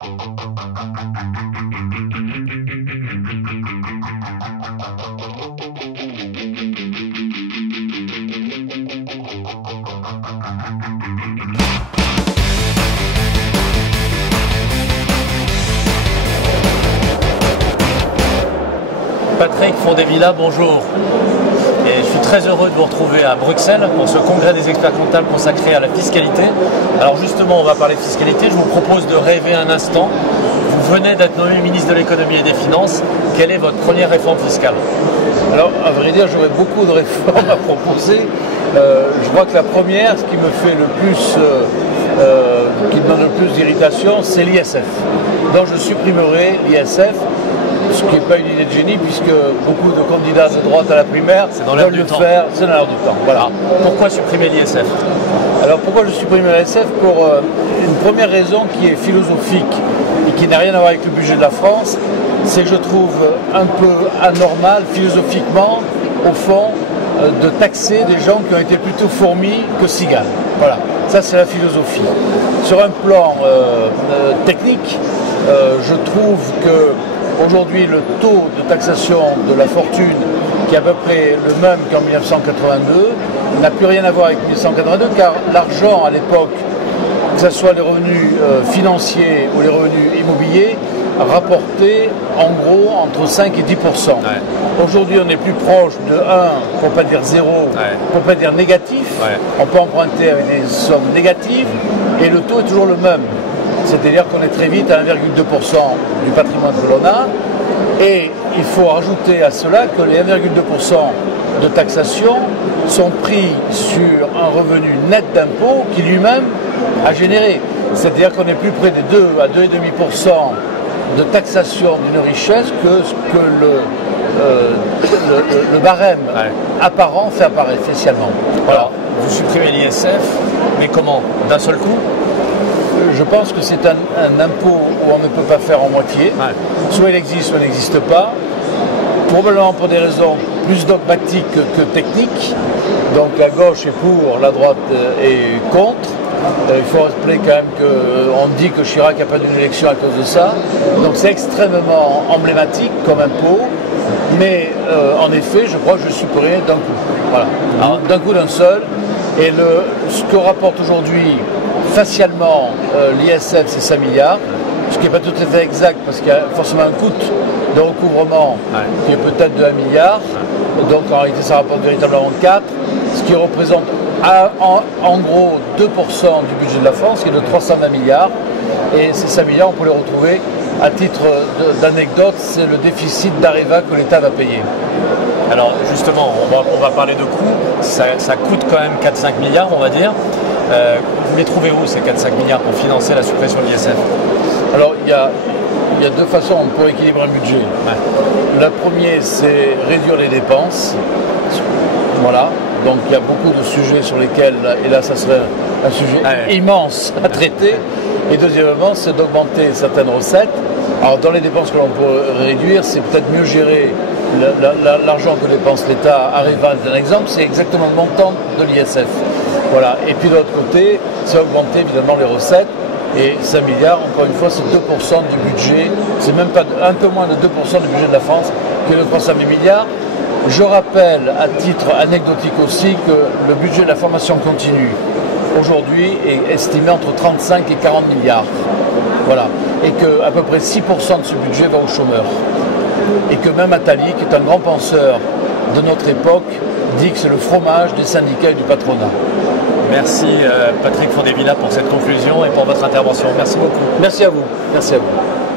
Patrick Fondevilla, bonjour. Et je suis très heureux de vous retrouver à Bruxelles pour ce congrès des experts comptables consacré à la fiscalité. Alors justement, on va parler fiscalité. Je vous propose de rêver un instant. Vous venez d'être nommé ministre de l'économie et des finances. Quelle est votre première réforme fiscale? Alors, à vrai dire, j'aurais beaucoup de réformes à proposer. Je crois que la première, ce qui me fait le plus, qui me donne le plus d'irritation, c'est l'ISF. Donc je supprimerai l'ISF. Ce qui n'est pas une idée de génie, puisque beaucoup de candidats de droite à la primaire veulent le faire, c'est dans l'air du temps. Voilà. Pourquoi supprimer l'ISF? Alors pourquoi je supprime l'ISF? Pour une première raison qui est philosophique et qui n'a rien à voir avec le budget de la France, c'est que je trouve un peu anormal philosophiquement, au fond, de taxer des gens qui ont été plutôt fourmis que cigales. Voilà, ça c'est la philosophie. Sur un plan technique, je trouve que aujourd'hui, le taux de taxation de la fortune, qui est à peu près le même qu'en 1982, n'a plus rien à voir avec 1982, car l'argent à l'époque, que ce soit les revenus financiers ou les revenus immobiliers, rapportait en gros entre 5 et 10%. Ouais. Aujourd'hui, on est plus proche de 1, pour ne pas dire 0, pour ne pas dire négatif. Ouais. On peut emprunter avec des sommes négatives et le taux est toujours le même. C'est-à-dire qu'on est très vite à 1,2% du patrimoine que l'on a. Et il faut rajouter à cela que les 1,2% de taxation sont pris sur un revenu net d'impôt qui lui-même a généré. C'est-à-dire qu'on est plus près des 2 à 2,5% de taxation d'une richesse que ce que le barème apparent fait apparaître spécialement. Voilà. Alors, vous supprimez l'ISF, mais comment? D'un seul coup? Je pense que c'est un impôt où on ne peut pas faire en moitié. Ouais. Soit il existe, soit il n'existe pas. Probablement pour des raisons plus dogmatiques que techniques. Donc la gauche est pour, la droite est contre. Il faut rappeler quand même qu'on dit que Chirac n'a pas d'une élection à cause de ça. Donc c'est extrêmement emblématique comme impôt. Mais en effet, je crois que je supprimerai d'un coup. Voilà. D'un coup, d'un seul. Et ce que rapporte aujourd'hui facialement l'ISF, c'est 5 milliards, ce qui n'est pas tout à fait exact parce qu'il y a forcément un coût de recouvrement qui est peut-être de 1 milliard, donc en réalité ça rapporte véritablement 4, ce qui représente en gros 2% du budget de la France, qui est de 320 milliards, et ces 5 milliards on peut les retrouver à titre d'anecdote, c'est le déficit d'Areva que l'État va payer. Alors justement, on va parler de coûts, ça coûte quand même 4-5 milliards on va dire. Vous les trouvez où ces 4-5 milliards pour financer la suppression de l'ISF? Alors il y a deux façons pour équilibrer un budget. Ouais. La première, c'est réduire les dépenses. Voilà. Donc il y a beaucoup de sujets sur lesquels, et là ça serait un sujet immense à traiter. Et deuxièmement, c'est d'augmenter certaines recettes. Alors dans les dépenses que l'on peut réduire, c'est peut-être mieux gérer l'argent que dépense l'État. Areva, c'est un exemple, c'est exactement le montant de l'ISF. Voilà. Et puis de l'autre côté, c'est augmenter évidemment les recettes. Et 5 milliards, encore une fois, c'est 2% du budget. C'est même pas un peu moins de 2% du budget de la France qui est de 308 milliards. Je rappelle, à titre anecdotique aussi, que le budget de la formation continue aujourd'hui est estimé entre 35 et 40 milliards. Voilà. Et qu'à peu près 6% de ce budget va aux chômeurs. Et que même Attali, qui est un grand penseur de notre époque, dit que c'est le fromage des syndicats et du patronat. Merci Patrick Fondevilla pour cette conclusion et pour votre intervention. Merci beaucoup. Merci à vous. Merci à vous.